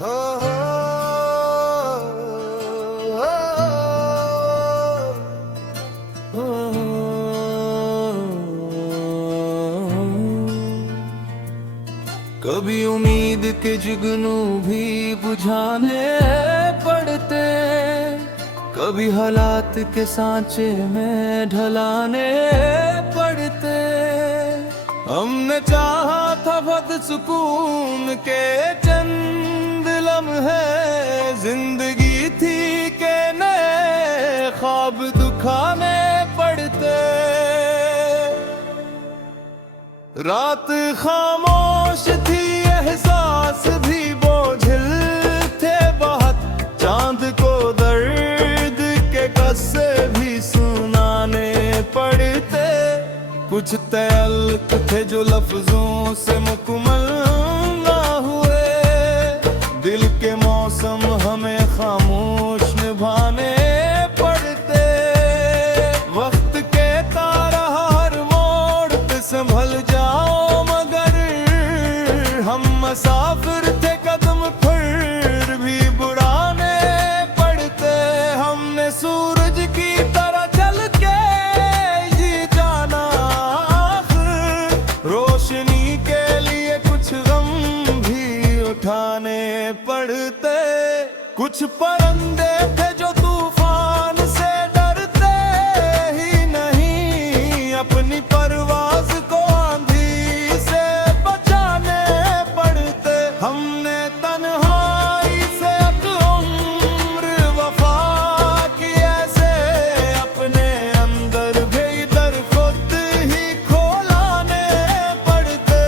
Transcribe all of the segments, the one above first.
हो हो कभी उम्मीद के जुगनू भी बुझाने पड़ते, कभी हालात के सांचे में ढलाने पड़ते। हमने चाहा था बद सुकून के चंद लम्हे, जिंदगी थी के नए ख्वाब दुखाने पड़ते। रात खामोश थी, एहसास भी बोझिल थे बहुत, चांद को दर्द के किस्से भी सुनाने पड़ते। कुछ तअल्लुक थे जो लफ्जों से मुकम्मल ना हुए, दिल के मौसम हमें खामोश निभाने पड़ते। वक्त के तारा हर मोड़ पे संभल जाओ, मगर हम मुसाफिर थे कदम फिर भी बुढ़ाने पड़ते। हमने सूरज की तरह चल के ये जाना, रोशनी के लिए कुछ गम भी उठाने पड़ते। कुछ परिंदे थे जो तूफान से डरते ही नहीं, अपनी परवाज को आंधी से बचाने पड़ते। हमने तन्हाई से एक उम्र वफा की, ऐसे अपने अंदर भीतर खुद ही खोलाने पड़ते।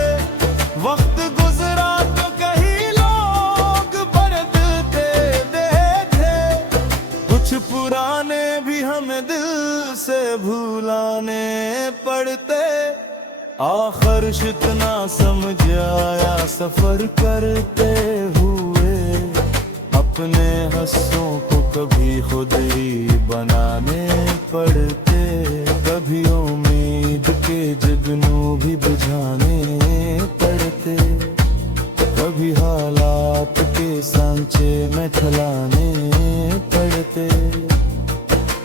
वक्त गुजरा तो कहीं लोग बदलते देखे, कुछ पुराने भी हमें दिल से भुलाने पड़ते। आखिर इतना समझ आया सफर करते हुए, अपने हस्सों को कभी खुद ही बनाने पड़ते। कभी उम्मीद के जुगनू भी बुझाने पड़ते, कभी हालात के सांचे में ढलाने पड़ते।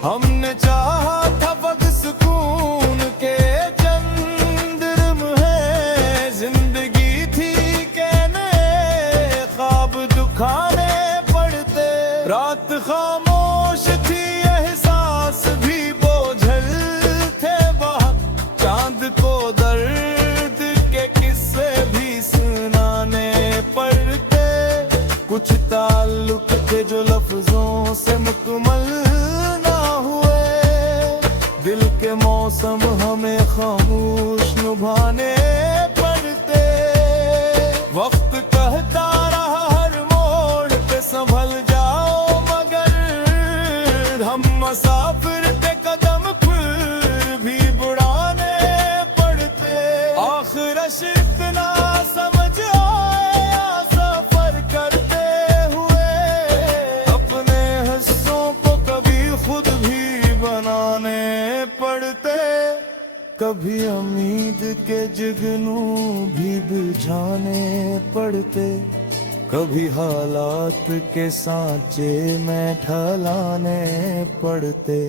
हमने चाहा था बद सुकून के चंद लम्हे, जिंदगी थी के नए ख्वाब दुखाने पड़ते। रात खामोश थी, एहसास भी बोझल थे बहुत, चांद को दर्द के किस्से भी सुनाने पड़ते। कुछ ताल्लुक थे जो लफ्जों से मुकम्मल ना हुए, दिल के मौसम हमें खामोश निभाने पड़ते। वक्त कहता रहा हर मोड़ पे संभल जाओ, मगर हम मुसाफिर थे कदम फिर भी बुढ़ाने पड़ते। आखिर इतना समझ आया सफर करते हुए, अपने हिस्सों को कभी खुद भी बनाने पड़ते। कभी उम्मीद के जुगनू भी बुझाने पड़ते, कभी हालात के सांचे में ढलाने पड़ते।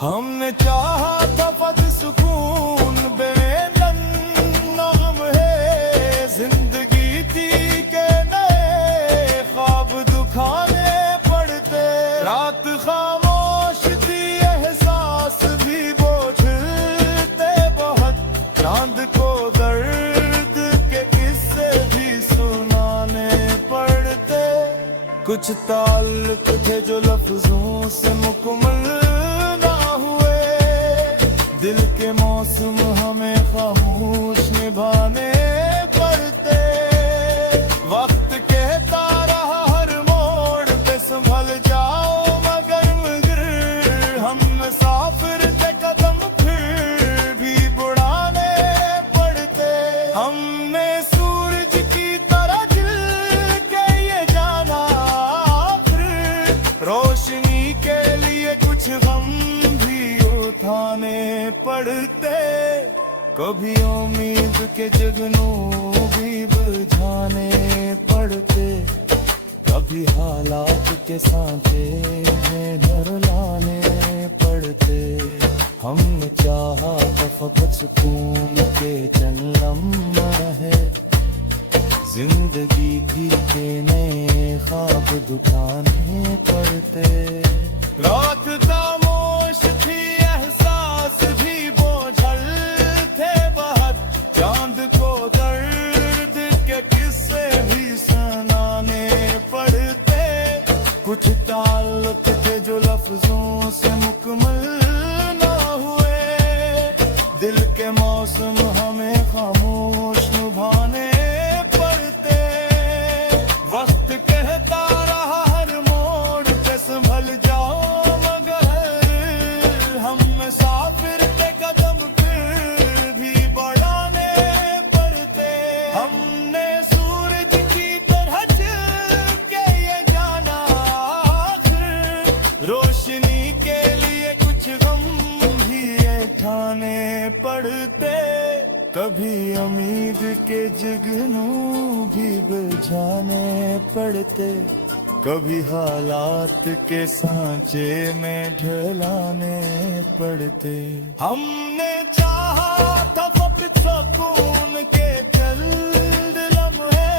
हमने चाहा था फद सुकून बेलन नगम है, जिंदगी थी के नए ख्वाब दुखाने पड़ते। रात खामोश थी, एहसास भी बोझल थे बहुत, चांद को दर्द के किस्से भी सुनाने पड़ते। कुछ ताल्लुक थे जो लफ्जों से मुकम्मल ना हुए, दिल के मौसम हमें खामोश निभाने पड़ते। वक्त कहता रहा हर मोड़ पे संभल जाओ, मगर हम मुसाफिर थे कदम फिर भी बुढ़ाने पड़ते। हमने सूरज की तरह जल के ये जाना, फिर रोशनी के लिए कुछ गम भी उठाने पड़ते। कभी उम्मीद के जुगनू भी बुझाने पड़ते, कभी हालात के सांचे में ढरलाने पड़ते। हमने चाहा तफबत सुकून के चलम रहे, जिंदगी थी के नए ख्वाब दुखाने पड़ते। रात खामोश थी, एहसास भी बोझल थे बहुत, चांद को दर्द के किस्से भी सुनाने पड़ते। कुछ ताल्लुक थे जो लफ्जों से मुकम्मल ना हुए, दिल के मौसम हमें खामोश निभाने पड़ते। वक्त कहता रहा हर मोड़ पे संभल जाओ, मगर हम मुसाफिर के कदम फिर भी बढ़ाने पड़ते। हमने सूरज की तरह चल के ये जाना, आखिर रोशनी के लिए कुछ गम भी उठाने पड़ते। कभी उम्मीद के जगनू भी बुझाने पड़ते, कभी हालात के सांचे में ढलाने पड़ते। हमने चाहा था वक्त सुकून के चंद लम्हे,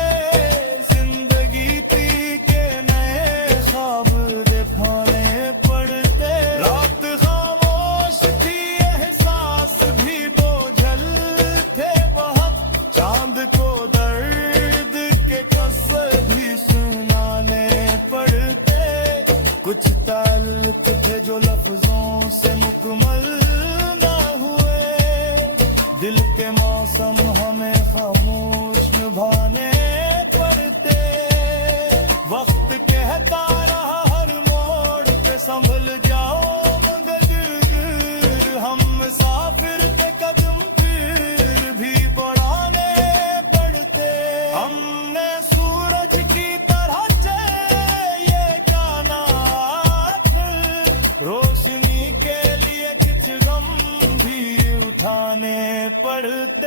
जिंदगी थी के नए ख्वाब दिखाने पड़ते। रात खामोश थी, एहसास भी बोझल थे बहुत, चांद को दर्द के किस्से भी सुनाने पड़ते। कुछ ताल्लुक थे जो लफ्जों से मुकम्मल ना हुए, दिल के मौसम हमें खामोश निभाने पड़ते। वक्त कहता रहा हर मोड़ पे संभल जाओ, मगर हम मुसाफिर के कदम फिर भी बढ़ाने पड़ते। हमने सूरज की तरह ये कायनात, रोशनी के लिए कुछ गम भी उठाने पड़ते।